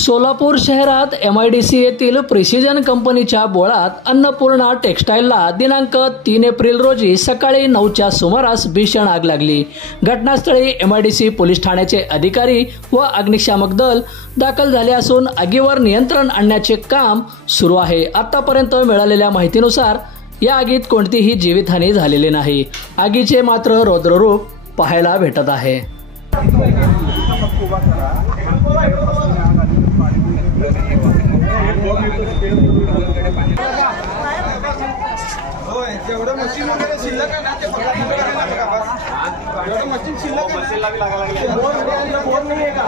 सोलापूर शहरात MIDC येथील precision कंपनीच्या बोळात अन्नपूर्णा टेक्सटाईलला दिनांक 3 एप्रिल रोजी सकाळी 9च्या सुमारास भीषण आग लागली। घटनास्थळी MIDC पोलीस ठाण्याचे अधिकारी व अग्निशामक दल दाखल झाले असून आगीवर नियंत्रण आणण्याचे काम सुरू आहे। आतापर्यंत मिळालेल्या माहितीनुसार या आगीत कोणतीही जीवितहानी झालेली नाही। आगीचे मात्र रौद्ररूप पाहायला भेटत आहे। जेवढं मशीन वगैरे शिल्लक आहे ना ते फक्त जेवढं मशीन शिल्लक आहे ना बोर्ड नाही आहे का?